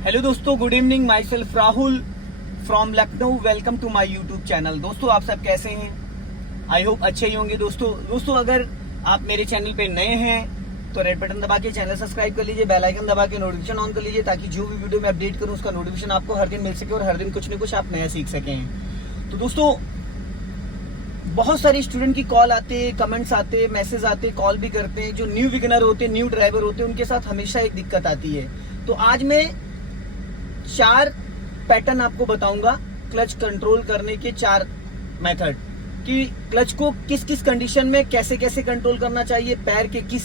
Hello दोस्तों, good evening. Myself Rahul from Lucknow. Welcome to my YouTube channel. दोस्तों, आप सब कैसे हैं? आई होप अच्छे ही होंगे। दोस्तों अगर आप मेरे चैनल पे नए हैं तो रेड बटन दबा के चैनल सब्सक्राइब कर लीजिए, बेल आइकन दबा के नोटिफिकेशन ऑन कर लीजिए, ताकि जो भी वीडियो मैं अपडेट करूं उसका नोटिफिकेशन आपको हर दिन मिल सके और हर दिन कुछ न कुछ आप नया सीख सकें। तो दोस्तों, बहुत सारे स्टूडेंट की कॉल आते, कमेंट्स आते, मैसेज आते, कॉल भी करते हैं। जो न्यू बिगिनर होते हैं, न्यू ड्राइवर होते हैं, उनके साथ हमेशा एक दिक्कत आती है। तो आज मैं 4 पैटर्न आपको बताऊंगा क्लच कंट्रोल करने के 4 मेथड, कि क्लच को किस किस कंडीशन में कैसे कैसे कंट्रोल करना चाहिए, पैर के किस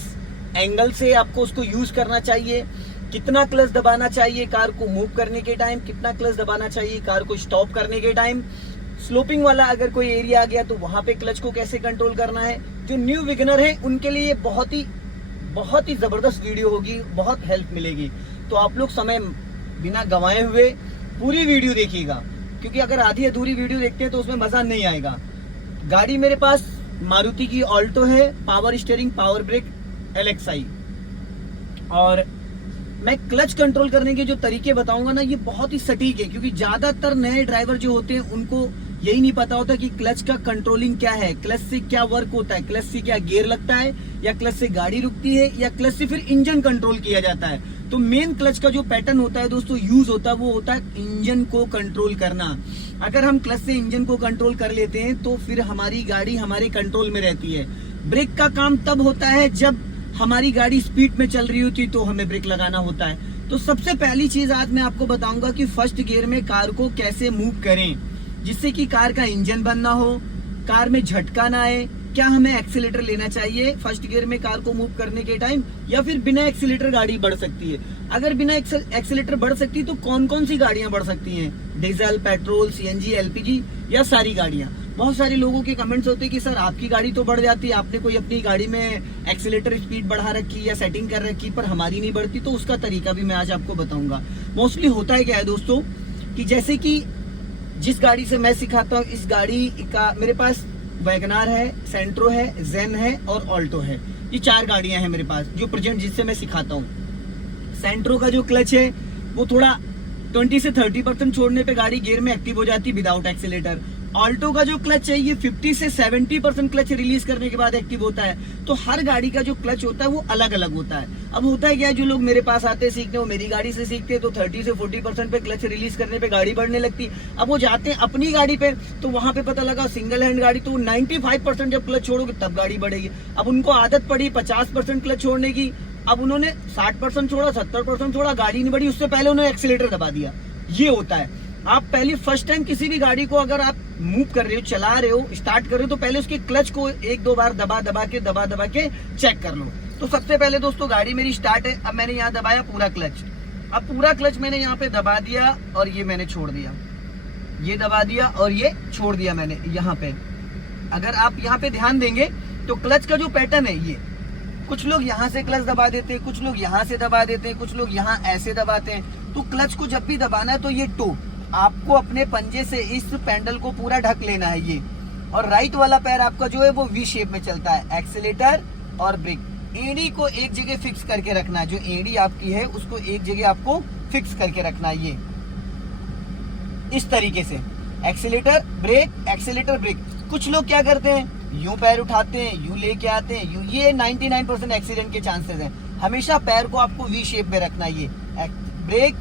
एंगल से आपको उसको यूज करना चाहिए, कितना क्लच दबाना चाहिए कार को मूव करने के टाइम, कितना क्लच दबाना चाहिए कार को स्टॉप करने के टाइम, स्लोपिंग वाला अगर कोई एरिया आ गया तो वहां पे क्लच को कैसे कंट्रोल करना है। जो न्यू बिगिनर है उनके लिए बहुत ही जबरदस्त वीडियो होगी, बहुत हेल्प मिलेगी। तो आप लोग समय बिना गंवाए हुए पूरी वीडियो देखिएगा, क्योंकि अगर आधी अधूरी वीडियो देखते हैं तो उसमें मजा नहीं आएगा। गाड़ी मेरे पास मारुति की ऑल्टो है, power steering, power brake, LXi। और मैं क्लच कंट्रोल करने के जो तरीके बताऊंगा ना, ये बहुत ही सटीक है, क्योंकि ज्यादातर नए ड्राइवर जो होते हैं उनको यही नहीं पता होता कि क्लच का कंट्रोलिंग क्या है, क्लच से क्या वर्क होता है, क्लच से क्या गियर लगता है, या क्लच से गाड़ी रुकती है, या क्लच से फिर इंजन कंट्रोल किया जाता है। तो मेन क्लच का जो पैटर्न होता है दोस्तों, यूज होता है, वो होता है इंजन को कंट्रोल करना। अगर हम क्लच से इंजन को कंट्रोल कर लेते हैं तो फिर हमारी गाड़ी हमारे कंट्रोल में रहती है। ब्रेक का काम तब होता है जब हमारी गाड़ी स्पीड में चल रही होती है, तो हमें ब्रेक लगाना होता है। तो सबसे पहली चीज आज मैं आपको बताऊंगा कि फर्स्ट गियर में कार को कैसे मूव करें, जिससे कि कार का इंजन बंद ना हो, कार में झटका ना आए। क्या हमें एक्सीलेटर लेना चाहिए फर्स्ट गियर में कार को मूव करने के टाइम, या फिर बिना एक्सीलेटर गाड़ी बढ़ सकती है? अगर बिना एक्सीलेटर बढ़ सकती है तो कौन कौन सी गाड़ियां बढ़ सकती हैं? डीजल, पेट्रोल, CNG, LPG, या सारी गाड़ियां? बहुत सारे लोगों के कमेंट्स होते हैं कि सर आपकी गाड़ी तो बढ़ जाती है, आपने कोई अपनी गाड़ी में एक्सीलेटर स्पीड बढ़ा रखी या सेटिंग कर रखी, पर हमारी नहीं बढ़ती। तो उसका तरीका भी मैं आज आपको बताऊंगा। मोस्टली होता है क्या है दोस्तों, कि जैसे कि जिस गाड़ी से मैं सिखाता हूँ, इस गाड़ी का मेरे पास वैगनार है, सेंट्रो है, जेन है और ऑल्टो है। ये 4 गाड़ियां हैं मेरे पास जो प्रेजेंट जिससे मैं सिखाता हूँ। सेंट्रो का जो क्लच है वो थोड़ा 20 से 30% छोड़ने पे गाड़ी गियर में एक्टिव हो जाती है विदाउट एक्सीलेटर। ऑल्टो का जो क्लच है ये 50 से 70% क्लच रिलीज करने के बाद एक्टिव होता है। तो हर गाड़ी का जो क्लच होता है वो अलग अलग होता है। अब होता है क्या है, जो लोग मेरे पास आते हैं सीखने, वो मेरी गाड़ी से सीखते हैं, तो 30 से 40% पे क्लच रिलीज करने पे गाड़ी बढ़ने लगती। अब वो जाते हैं अपनी गाड़ी पे, तो वहां पे पता लगा सिंगल हैंड गाड़ी, तो 95% जब क्लच छोड़ोगे तब गाड़ी बढ़ेगी। अब उनको आदत पड़ी 50% क्लच छोड़ने की, अब उन्होंने 60% छोड़ा, 70% छोड़ा, गाड़ी नहीं बढ़ी, उससे पहले उन्होंने एक्सीलेटर दबा दिया। ये होता है। आप पहली फर्स्ट टाइम किसी भी गाड़ी को अगर आप मूव कर रहे हो, चला रहे हो, स्टार्ट कर रहे हो, तो पहले उसके क्लच को 1-2 बार दबा दबा के चेक कर लो। तो सबसे पहले दोस्तों गाड़ी मेरी स्टार्ट है। अब मैंने यहाँ दबाया पूरा क्लच, अब पूरा क्लच मैंने यहाँ पे दबा दिया और ये मैंने छोड़ दिया, ये दबा दिया और ये छोड़ दिया मैंने यहाँ पे। अगर आप यहाँ पे ध्यान देंगे तो क्लच का जो पैटर्न है, ये कुछ लोग यहाँ से क्लच दबा देते हैं, कुछ लोग यहाँ से दबा देते हैं, कुछ लोग यहाँ ऐसे दबाते हैं। तो क्लच को जब भी दबाना है तो ये टो आपको अपने पंजे से इस पैडल को पूरा ढक लेना है ये। और राइट वाला पैर आपका जो है वो V शेप में चलता है, एक्सीलेटर और ब्रेक। एड़ी को एक जगह फिक्स करके रखना है, जो एड़ी आपकी है उसको एक जगह आपको फिक्स करके रखना है, ये इस तरीके से। Accelerator brake, accelerator brake. कुछ लोग क्या करते हैं, यूं पैर उठाते हैं, यूं लेके आते हैं, यूं। ये 99% एक्सीडेंट के चांसेस हैं। हमेशा पैर को आपको V शेप में रखना है, ये ब्रेक,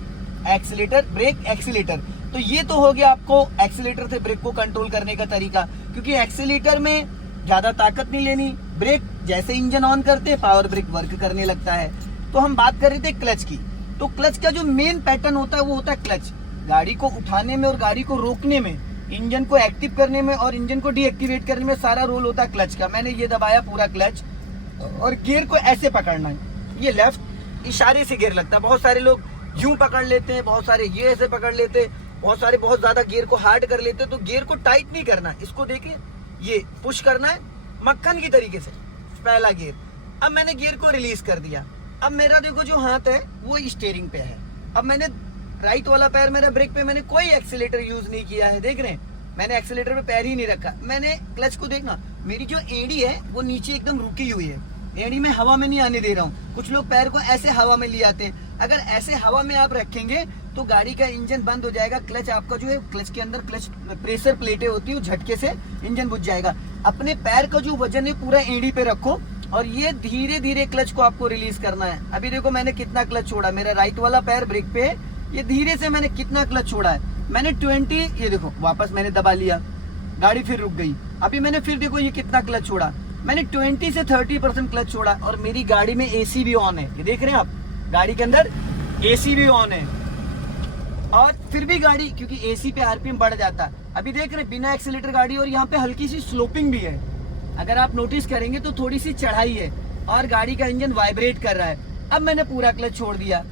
एक्सीलेटर, ब्रेक, एक्सीलेटर। तो ये तो हो गया आपको एक्सीलेटर से ब्रेक को कंट्रोल करने का तरीका, क्योंकि एक्सीलेटर में ज्यादा ताकत नहीं लेनी, ब्रेक जैसे इंजन ऑन करते पावर ब्रेक वर्क करने लगता है। तो हम बात कर रहे थे क्लच की। तो क्लच का जो मेन पैटर्न होता है वो होता है क्लच। गाड़ी को उठाने में और गाड़ी को रोकने में, इंजन को एक्टिव करने में और इंजन को डीएक्टिवेट करने में सारा रोल होता है क्लच का। मैंने ये दबाया पूरा क्लच, और गियर को ऐसे पकड़ना है, ये लेफ्ट इशारे से गियर लगता है। बहुत सारे लोग यूं पकड़ लेते हैं, बहुत सारे ये ऐसे पकड़ लेते हैं, बहुत सारे बहुत ज्यादा गियर को हार्ड कर लेते हैं। तो गियर को टाइट नहीं करना, इसको देखिए, ये पुश करना है मक्खन की तरीके से, पहला गियर। अब मैंने गियर को रिलीज कर दिया। अब मेरा देखो जो हाथ है वो स्टीयरिंग पे है। अब मैंने राइट वाला पैर मेरा ब्रेक पे, मैंने कोई एक्सीलेटर यूज नहीं किया है, देख रहे हैं, मैंने एक्सीलेटर पे पैर ही नहीं रखा। मैंने क्लच को देखना, मेरी जो एड़ी है वो नीचे एकदम रुकी हुई है, एड़ी में हवा में नहीं आने दे रहा हूँ। कुछ लोग पैर को ऐसे हवा में ले आते हैं। अगर ऐसे हवा में आप रखेंगे तो गाड़ी का इंजन बंद हो जाएगा, क्लच आपका जो है, क्लच के अंदर क्लच प्रेशर प्लेटें होती है, झटके से इंजन बुझ जाएगा। अपने पैर का जो वजन है पूरा एड़ी पे रखो और ये धीरे धीरे क्लच को आपको रिलीज करना है। अभी देखो मैंने कितना क्लच छोड़ा, मेरा राइट वाला पैर ब्रेक पे है, ये धीरे से मैंने कितना क्लच छोड़ा है, मैंने 20, ये देखो वापस मैंने दबा लिया, गाड़ी फिर रुक गई। अभी मैंने फिर देखो ये कितना क्लच छोड़ा, मैंने 20 से 30% क्लच छोड़ा और मेरी गाड़ी में एसी भी ऑन है। ये देख रहे हैं आप, गाड़ी के अंदर एसी भी ऑन है और फिर भी गाड़ी, क्योंकि एसी पे आरपीएम बढ़ जाता है। अभी देख रहे हैं बिना एक्सीलेटर गाड़ी, और यहाँ पे हल्की सी स्लोपिंग भी है, अगर आप नोटिस करेंगे तो थोड़ी सी चढ़ाई है और गाड़ी का इंजन वाइब्रेट कर रहा है। अब मैंने पूरा क्लच छोड़ दिया,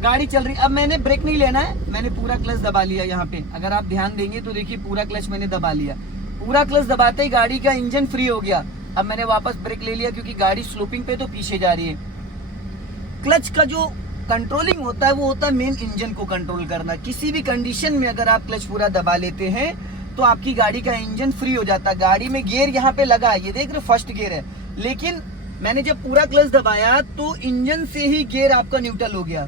गाड़ी चल रही, अब मैंने ब्रेक नहीं लेना है, मैंने पूरा क्लच दबा लिया। यहाँ पे अगर आप ध्यान देंगे तो देखिए पूरा क्लच मैंने दबा लिया, पूरा क्लच दबाते ही गाड़ी का इंजन फ्री हो गया। अब मैंने वापस ब्रेक ले लिया क्योंकि गाड़ी स्लोपिंग पे तो पीछे जा रही है। क्लच का जो कंट्रोलिंग होता है वो होता है मेन इंजन को कंट्रोल करना। किसी भी कंडीशन में अगर आप क्लच पूरा दबा लेते हैं तो आपकी गाड़ी का इंजन फ्री हो जाता है। गाड़ी में गियर यहाँ पे लगा है, ये देख रहे फर्स्ट गियर है, लेकिन मैंने जब पूरा क्लच दबाया तो इंजन से ही गियर आपका न्यूट्रल हो गया।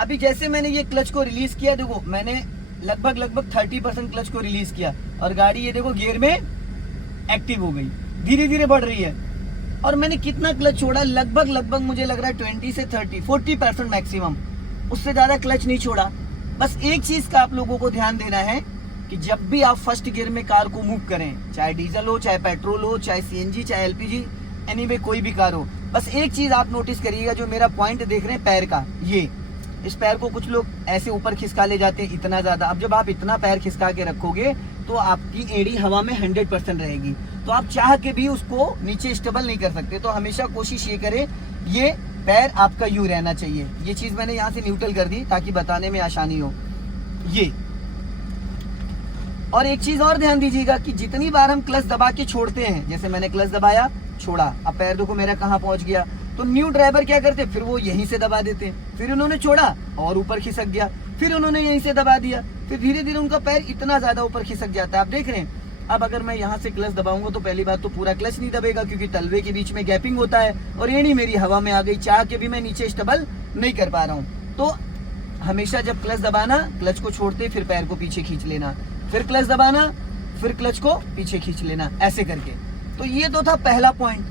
अभी जैसे मैंने ये क्लच को रिलीज किया, देखो मैंने लगभग 30% क्लच को रिलीज किया और गाड़ी ये देखो गियर में एक्टिव हो गई, धीरे धीरे बढ़ रही है। और मैंने कितना क्लच छोड़ा, लगभग मुझे लग रहा है 20 से 40% मैक्सिमम, उससे ज्यादा क्लच नहीं छोड़ा। बस एक चीज का आप लोगों को ध्यान देना है कि जब भी आप फर्स्ट गियर में कार को मूव करें, चाहे डीजल हो, चाहे पेट्रोल हो, चाहे सीएनजी, चाहे एलपीजी, एनीवे कोई भी कार हो, बस एक चीज आप नोटिस करिएगा, जो मेरा पॉइंट देख रहे हैं पैर का, ये इस पैर को कुछ लोग ऐसे ऊपर खिसका ले जाते हैं इतना ज्यादा। अब जब आप इतना पैर खिसका के रखोगे तो आपकी एड़ी हवा में 100% रहेगी, तो आप चाह के भी उसको नीचे स्टेबल नहीं कर सकते। तो हमेशा कोशिश ये करें, ये पैर आपका यूं रहना चाहिए। ये चीज मैंने यहाँ से न्यूट्रल कर दी ताकि बताने में आसानी हो। ये और एक चीज और ध्यान दीजिएगा कि जितनी बार हम क्लच दबा के छोड़ते हैं, जैसे मैंने क्लच दबाया, छोड़ा, अब पैर देखो मेरा कहाँ पहुंच गया, तो न्यू ड्राइवर क्या करते, फिर वो यहीं से दबा देते, फिर उन्होंने छोड़ा और ऊपर खिसक गया, फिर उन्होंने यहीं से दबा दिया, फिर धीरे धीरे उनका पैर इतना ज्यादा ऊपर खिसक जाता है। आप देख रहे हैं, अब अगर मैं यहाँ से क्लच दबाऊंगा तो पहली बात तो पूरा क्लच नहीं दबेगा क्योंकि तलवे के बीच में गैपिंग होता है और एड़ी मेरी हवा में आ गई, चाह के भी मैं नीचे स्टेबल नहीं कर पा रहा हूँ। तो हमेशा जब क्लच दबाना, क्लच को छोड़ते फिर पैर को पीछे खींच लेना, फिर क्लच दबाना, फिर क्लच को पीछे खींच लेना, ऐसे करके। तो ये तो था पहला पॉइंट,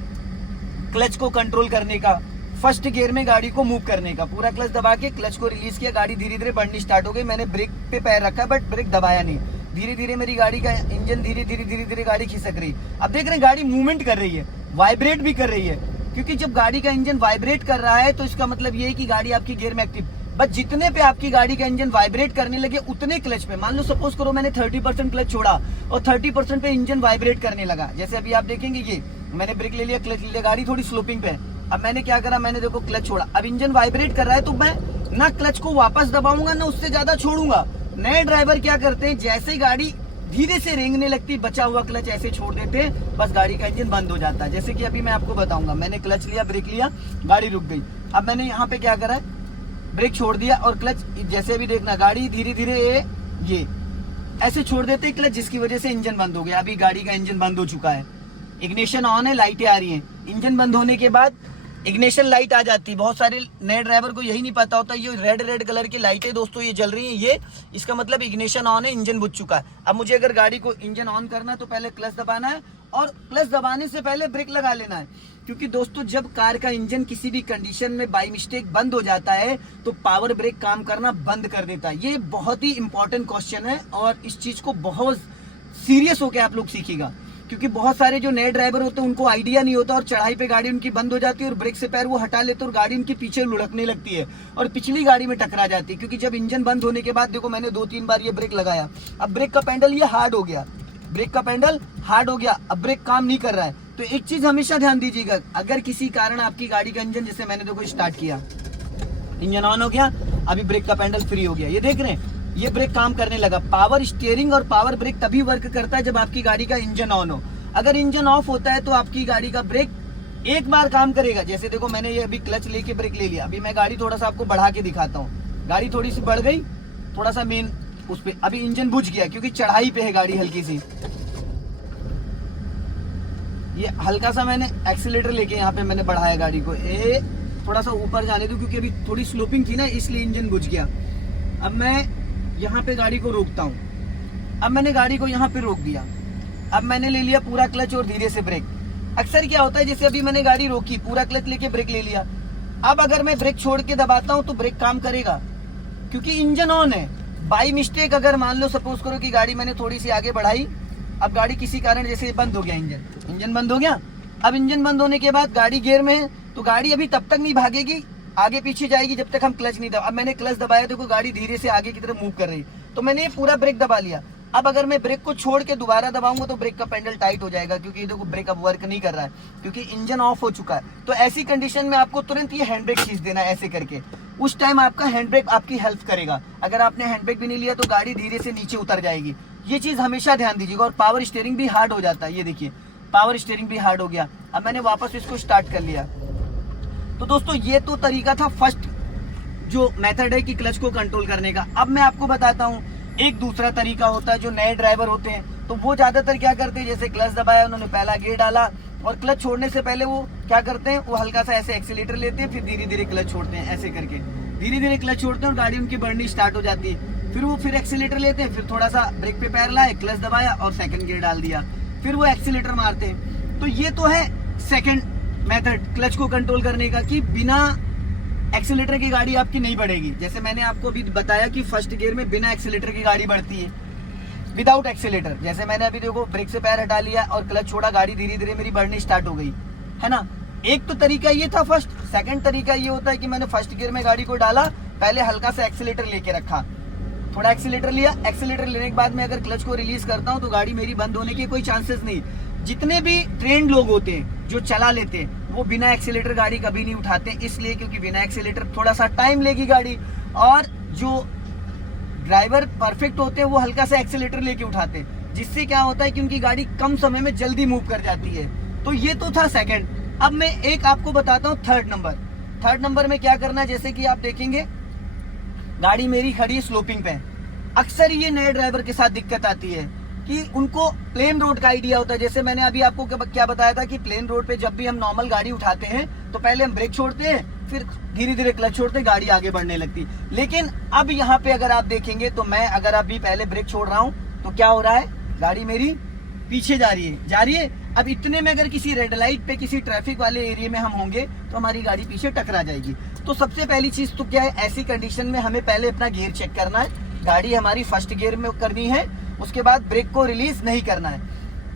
क्लच को कंट्रोल करने का, फर्स्ट गियर में गाड़ी को मूव करने का। पूरा क्लच दबा के क्लच को रिलीज किया, गाड़ी धीरे धीरे बढ़नी स्टार्ट हो गई। मैंने ब्रेक पे पैर रखा बट ब्रेक दबाया नहीं, धीरे धीरे मेरी गाड़ी का इंजन धीरे धीरे गाड़ी खिसक रही। अब देख रहे हैं गाड़ी मूवमेंट कर रही है, वाइब्रेट भी कर रही है, क्योंकि जब गाड़ी का इंजन वाइब्रेट कर रहा है तो इसका मतलब ये है कि गाड़ी आपकी गियर में एक्टिव। बस जितने पे आपकी गाड़ी का इंजन वाइब्रेट करने लगे उतने क्लच पे, मान लो सपोज करो मैंने 30% क्लच छोड़ा और 30% पे इंजन वाइब्रेट करने लगा। जैसे अभी आप देखेंगे, ये मैंने ब्रेक ले लिया, क्लच ले लिया, गाड़ी थोड़ी स्लोपिंग पे है। अब मैंने क्या करा, मैंने देखो क्लच छोड़ा, अब इंजन वाइब्रेट कर रहा है तो मैं ना क्लच को वापस दबाऊंगा ना उससे ज्यादा छोड़ूंगा। नए ड्राइवर क्या करते हैं, जैसे ही गाड़ी धीरे से रेंगने लगती, बचा हुआ क्लच ऐसे छोड़ देते हैं, बस गाड़ी का इंजन बंद हो जाता है। जैसे कि अभी मैं आपको बताऊंगा, मैंने क्लच लिया, ब्रेक लिया, गाड़ी रुक गई। अब मैंने यहाँ पे क्या करा है, ब्रेक छोड़ दिया और क्लच, जैसे अभी देखना गाड़ी धीरे धीरे ये ऐसे छोड़ देते क्लच, जिसकी वजह से इंजन बंद हो गया। अभी गाड़ी का इंजन बंद हो चुका है, इग्निशन ऑन है, लाइटें आ रही हैं। इंजन बंद होने के बाद इग्निशन लाइट आ जाती है। बहुत सारे नए ड्राइवर को यही नहीं पता होता, ये रेड कलर की लाइटें दोस्तों ये जल रही हैं, ये इसका मतलब इग्निशन ऑन है, इंजन बुझ चुका है। अब मुझे अगर गाड़ी को इंजन ऑन करना है तो पहले क्लच दबाना है और क्लच दबाने से पहले ब्रेक लगा लेना है, क्योंकि दोस्तों जब कार का इंजन किसी भी कंडीशन में बाई मिस्टेक बंद हो जाता है तो पावर ब्रेक काम करना बंद कर देता है। ये बहुत ही इंपॉर्टेंट क्वेश्चन है और इस चीज को बहुत सीरियस होकर आप लोग सीखिएगा, क्योंकि बहुत सारे जो नए ड्राइवर होते हैं उनको आइडिया नहीं होता और चढ़ाई पे गाड़ी उनकी बंद हो जाती है और ब्रेक से पैर वो हटा लेते और गाड़ी उनके पीछे लुढ़कने लगती है और पिछली गाड़ी में टकरा जाती है। क्योंकि जब इंजन बंद होने के बाद देखो मैंने 2-3 बार ये ब्रेक लगाया, अब ब्रेक का पैडल ये हार्ड हो गया, ब्रेक का पैडल हार्ड हो गया, अब ब्रेक काम नहीं कर रहा है। तो एक चीज हमेशा ध्यान दीजिएगा, अगर किसी कारण आपकी गाड़ी का इंजन, जैसे मैंने देखो स्टार्ट किया, इंजन ऑन हो गया, अभी ब्रेक का पैडल फ्री हो गया, ये देख रहे हैं ये ब्रेक काम करने लगा। पावर स्टीयरिंग और पावर ब्रेक तभी वर्क करता है जब आपकी गाड़ी का इंजन ऑन हो। अगर इंजन ऑफ होता है तो आपकी गाड़ी का ब्रेक एक बार काम करेगा। जैसे देखो मैंने ये अभी क्लच लेके ब्रेक ले लिया, अभी मैं गाड़ी थोड़ा सा आपको बढ़ा के दिखाता हूँ, गाड़ी थोड़ी सी बढ़ गई, थोड़ा सा मेन उस पे, अभी इंजन बुझ गया क्योंकि चढ़ाई पे है गाड़ी हल्की सी। ये हल्का सा मैंने एक्सीलेटर लेके यहाँ पे मैंने बढ़ाया गाड़ी को, थोड़ा सा ऊपर जाने दो, क्योंकि अभी थोड़ी स्लोपिंग थी ना, इसलिए इंजन बुझ गया। अब मैं यहाँ पे गाड़ी को रोकता हूँ। अब मैंने गाड़ी को यहाँ पे रोक दिया। अब मैंने ले लिया पूरा क्लच और धीरे से ब्रेक। अक्सर क्या होता है, जैसे अभी मैंने गाड़ी रोकी, पूरा क्लच लेके ब्रेक ले लिया, अब अगर मैं ब्रेक छोड़ के दबाता हूँ तो ब्रेक काम करेगा, क्योंकि इंजन ऑन है। बाई मिस्टेक अगर मान लो सपोज करो कि गाड़ी मैंने थोड़ी सी आगे बढ़ाई, अब गाड़ी किसी कारण जैसे बंद हो गया, इंजन बंद हो गया। अब इंजन बंद होने के बाद गाड़ी गियर में है, तो गाड़ी अभी तब तक नहीं भागेगी, आगे पीछे जाएगी जब तक हम क्लच नहीं दबा। अब मैंने क्लच दबाया, देखो गाड़ी धीरे से आगे की तरफ मूव कर रही, तो मैंने पूरा ब्रेक दबा लिया। अब अगर मैं ब्रेक को छोड़ के दोबारा दबाऊंगा तो ब्रेक का पेडल टाइट हो जाएगा, क्योंकि देखो ब्रेक अब वर्क नहीं कर रहा है, क्योंकि इंजन ऑफ हो चुका है। तो ऐसी कंडीशन में आपको तुरंत ये हैंड ब्रेक खींच देना है ऐसे करके। उस टाइम आपका हैंड ब्रेक आपकी हेल्प करेगा। अगर आपने हैंड ब्रेक भी नहीं लिया तो गाड़ी धीरे से नीचे उतर जाएगी। ये चीज हमेशा ध्यान दीजिएगा। और पावर स्टीयरिंग भी हार्ड हो जाता है, ये देखिए पावर स्टीयरिंग भी हार्ड हो गया। अब मैंने वापस इसको स्टार्ट कर लिया। तो दोस्तों ये तो तरीका था फर्स्ट जो मेथड है कि क्लच को कंट्रोल करने का। अब मैं आपको बताता हूँ एक दूसरा तरीका होता है। जो नए ड्राइवर होते हैं तो वो ज्यादातर क्या करते हैं, जैसे क्लच दबाया, उन्होंने पहला गियर डाला और क्लच छोड़ने से पहले वो क्या करते हैं, वो हल्का सा ऐसे एक्सीलेटर लेते हैं, फिर धीरे धीरे क्लच छोड़ते हैं, ऐसे करके धीरे धीरे क्लच छोड़ते हैं और गाड़ी उनकी बढ़नी स्टार्ट हो जाती है। फिर वो एक्सीलेटर लेते हैं, फिर थोड़ा सा ब्रेक पे पैर लाए, क्लच दबाया और सेकंड गियर डाल दिया, फिर वो एक्सीलेटर मारते हैं। तो ये तो है सेकंड मेथड क्लच को कंट्रोल करने का, कि बिना एक्सीलेटर की गाड़ी आपकी नहीं बढ़ेगी। जैसे मैंने आपको अभी बताया कि फर्स्ट गियर में बिना एक्सीलेटर की गाड़ी बढ़ती है, विदाउट एक्सीलेटर। जैसे मैंने अभी देखो ब्रेक से पैर हटा लिया और क्लच छोड़ा, गाड़ी धीरे धीरे मेरी बढ़नी स्टार्ट हो गई, है ना। एक तो तरीका ये था फर्स्ट। सेकंड तरीका ये होता है कि मैंने फर्स्ट गियर में गाड़ी को डाला, पहले हल्का सा एक्सीलेटर लेके रखा, थोड़ा एक्सीलेटर लिया, एक्सीलेटर लेने के बाद में अगर क्लच को रिलीज करता हूँ तो गाड़ी मेरी बंद होने के कोई चांसेस नहीं। जितने भी ट्रेंड लोग होते हैं जो चला लेते हैं वो बिना एक्सीलेटर गाड़ी कभी नहीं उठाते, इसलिए क्योंकि बिना एक्सीलेटर थोड़ा सा टाइम लेगी गाड़ी, और जो ड्राइवर परफेक्ट होते हैं वो हल्का सा एक्सीलेटर लेके उठाते हैं, जिससे क्या होता है कि उनकी गाड़ी कम समय में जल्दी मूव कर जाती है। तो ये तो था सेकंड। अब मैं एक आपको बताता हूँ थर्ड नंबर। थर्ड नंबर में क्या करना है, जैसे कि आप देखेंगे गाड़ी मेरी खड़ी है स्लोपिंग पे। अक्सर ये नए ड्राइवर के साथ दिक्कत आती है कि उनको प्लेन रोड का आइडिया होता है। जैसे मैंने अभी आपको क्या बताया था कि प्लेन रोड पे जब भी हम नॉर्मल गाड़ी उठाते हैं तो पहले हम ब्रेक छोड़ते हैं, फिर धीरे धीरे क्लच छोड़ते हैं, गाड़ी आगे बढ़ने लगती। लेकिन अब यहाँ पे अगर आप देखेंगे तो मैं अगर अभी पहले ब्रेक छोड़ रहा हूँ तो क्या हो रहा है, गाड़ी मेरी पीछे जा रही है। अब इतने में अगर किसी रेड लाइट पे किसी ट्रैफिक वाले एरिया में हम होंगे तो हमारी गाड़ी पीछे टकरा जाएगी। तो सबसे पहली चीज तो क्या है, ऐसी कंडीशन में हमें पहले अपना गियर चेक करना है। गाड़ी हमारी फर्स्ट गियर में करनी है, उसके बाद ब्रेक को रिलीज नहीं करना है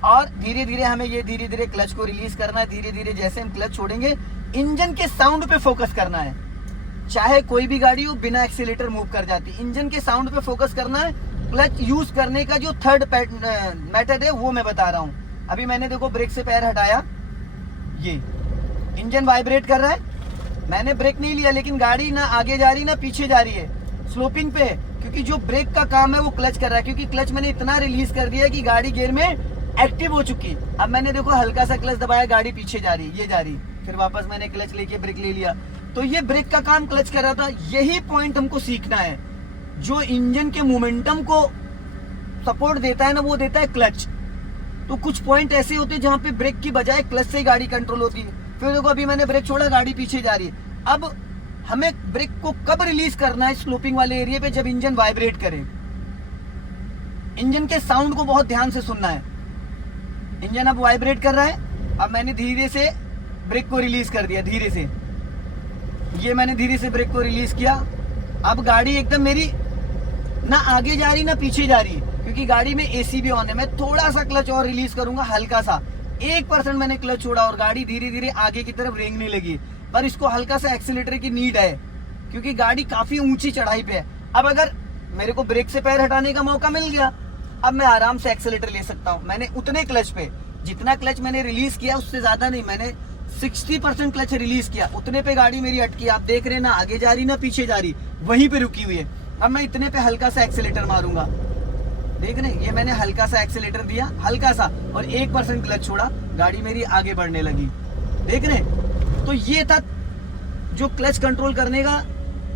और धीरे धीरे हमें ये धीरे धीरे क्लच को रिलीज करना है। धीरे धीरे जैसे हम क्लच छोड़ेंगे इंजन के साउंड पे फोकस करना है। चाहे कोई भी गाड़ी हो बिना एक्सीलेटर मूव कर जाती, इंजन के साउंड पे फोकस करना है। क्लच यूज करने का जो थर्ड मेथड है वो मैं बता रहा हूँ। अभी मैंने देखो ब्रेक से पैर हटाया, ये इंजन वाइब्रेट कर रहा है, मैंने ब्रेक नहीं लिया लेकिन गाड़ी ना आगे जा रही ना पीछे जा रही है, स्लोपिंग पे, क्योंकि जो ब्रेक का काम है वो क्लच कर रहा है। क्योंकि क्लच मैंने इतना रिलीज कर दिया कि गाड़ी गियर में एक्टिव हो चुकी। अब मैंने देखो हल्का सा क्लच दबाया, गाड़ी पीछे जा रही, ये जा रही, फिर वापस मैंने क्लच लेके ब्रेक ले लिया। तो ये ब्रेक का काम क्लच कर रहा था। यही पॉइंट हमको सीखना है। जो इंजन के मोमेंटम को सपोर्ट देता है ना, वो देता है क्लच। तो कुछ पॉइंट ऐसे होते हैं जहां पे ब्रेक की बजाय क्लच से गाड़ी कंट्रोल होती है। फिर देखो अभी मैंने ब्रेक छोड़ा, गाड़ी पीछे जा रही है। अब हमें ब्रेक को कब रिलीज करना है स्लोपिंग वाले एरिया पे, जब इंजन वाइब्रेट करे। इंजन के साउंड को बहुत ध्यान से सुनना है। इंजन अब वाइब्रेट कर रहा है, अब मैंने धीरे से ब्रेक को रिलीज कर दिया, धीरे से, ये मैंने धीरे से ब्रेक को रिलीज किया। अब गाड़ी एकदम मेरी ना आगे जा रही ना पीछे जा रही, क्योंकि गाड़ी में एसी भी ऑन है। मैं थोड़ा सा क्लच और रिलीज करूंगा, हल्का सा 1% मैंने क्लच छोड़ा और गाड़ी धीरे धीरे आगे की तरफ रेंगने लगी। पर इसको हल्का सा एक्सीलेटर की नीड है क्योंकि गाड़ी काफी ऊंची चढ़ाई पे है। अब अगर मेरे को ब्रेक से पैर हटाने का मौका मिल गया, अब मैं आराम से एक्सीलेटर ले सकता हूं। मैंने उतने क्लच पे, जितना क्लच मैंने रिलीज किया उससे ज्यादा नहीं, मैंने 60% क्लच रिलीज किया, उतने पे गाड़ी मेरी अटकी। आप देख रहे हैं ना आगे जा रही ना पीछे जा रही, वहीं पे रुकी हुई है। अब मैं इतने पे हल्का सा एक्सीलेटर मारूंगा, देख रहे हैं, ये मैंने हल्का सा एक्सीलेटर दिया, हल्का सा, और 1% क्लच छोड़ा, गाड़ी मेरी आगे बढ़ने लगी। देख रहे हैं? तो ये था जो क्लच कंट्रोल करने का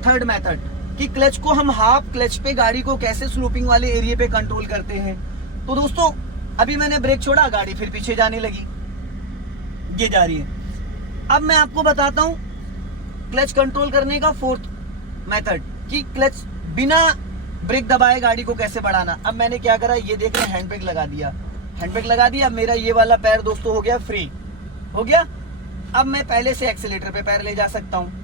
थर्ड मेथड, कि क्लच को हम हाफ क्लच पे गाड़ी को कैसे स्लोपिंग वाले एरिया पे कंट्रोल करते हैं। तो दोस्तों अभी मैंने ब्रेक छोड़ा, गाड़ी फिर पीछे जाने लगी, ये जा रही है। अब मैं आपको बताता हूं क्लच कंट्रोल करने का फोर्थ मेथड कि क्लच बिना ब्रेक दबाए गाड़ी को कैसे बढ़ाना। अब मैंने क्या करा, ये देख रहे हैंड ब्रेक लगा दिया, हैंड ब्रेक लगा दिया। अब मेरा ये वाला पैर दोस्तों हो गया फ्री, हो गया। अब मैं पहले से एक्सीलेटर पे पैर ले जा सकता हूँ।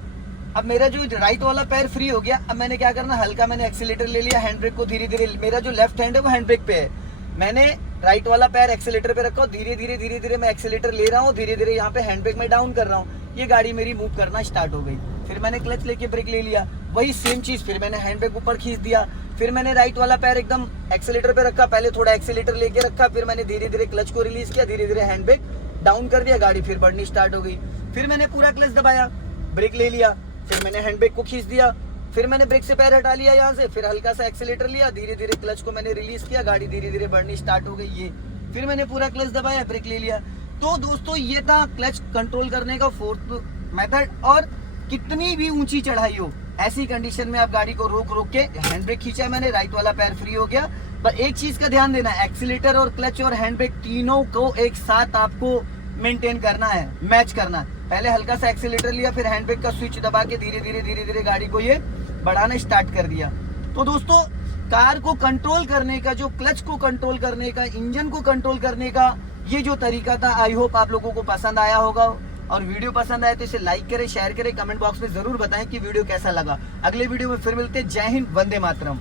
अब मेरा जो राइट वाला पैर फ्री हो गया, अब मैंने क्या करना, हल्का मैंने एक्सीलेटर ले लिया, हैंड ब्रेक को धीरे धीरे, मेरा जो लेफ्ट हैंड है वो हैंड ब्रेक पे है, मैंने राइट वाला पैर एक्सीलेटर पे रखा, धीरे धीरे मैं एक्सीलेटर ले रहा हूँ, धीरे धीरे यहाँ पे हैंड ब्रेक में डाउन कर रहा हूँ, ये गाड़ी मेरी मूव करना स्टार्ट हो गई। फिर मैंने क्लच लेके ब्रेक ले लिया, वही सेम चीज, फिर मैंने हैंड ब्रेक ऊपर खींच दिया, फिर मैंने राइट वाला पैर एकदम एक्सीलेटर पे रखा, पहले थोड़ा एक्सीलेटर लेके रखा, फिर मैंने धीरे धीरे क्लच को रिलीज किया, धीरे धीरे हैंड ब्रेक डाउन कर दिया, गाड़ी फिर बढ़नी स्टार्ट हो गई। फिर मैंने पूरा क्लच दबाया, ब्रेक ले लिया, फिर मैंने हैंड ब्रेक को खींच दिया, फिर मैंने ब्रेक से पैर हटा लिया यहाँ से, फिर हल्का सा एक्सीलेटर लिया, धीरे धीरे क्लच को मैंने रिलीज किया, गाड़ी धीरे धीरे बढ़नी स्टार्ट हो गई। ये फिर मैंने पूरा क्लच दबाया, ब्रेक ले लिया। तो दोस्तों ये था क्लच कंट्रोल करने का फोर्थ मेथड। और कितनी भी ऊंची चढ़ाई हो, ऐसी कंडीशन में आप गाड़ी को रोक के हैंड ब्रेक खींचा, मैंने राइट वाला पैर फ्री हो गया। पर एक चीज का ध्यान देना, एक्सीलेटर और क्लच और हैंड ब्रेक तीनों को एक साथ आपको मेंटेन करना है, मैच करना है। पहले हल्का सा एक्सीलेटर लिया, फिर हैंड ब्रेक का स्विच दबा के धीरे धीरे गाड़ी को ये बढ़ाना स्टार्ट कर दिया। तो दोस्तों कार को कंट्रोल करने का, जो क्लच को कंट्रोल करने का, इंजन को कंट्रोल करने का ये जो तरीका था, आई होप आप लोगों को पसंद आया होगा। और वीडियो पसंद आए तो इसे लाइक करें, शेयर करें, कमेंट बॉक्स में जरूर बताएं कि वीडियो कैसा लगा। अगले वीडियो में फिर मिलते हैं। जय हिंद, वंदे मातरम।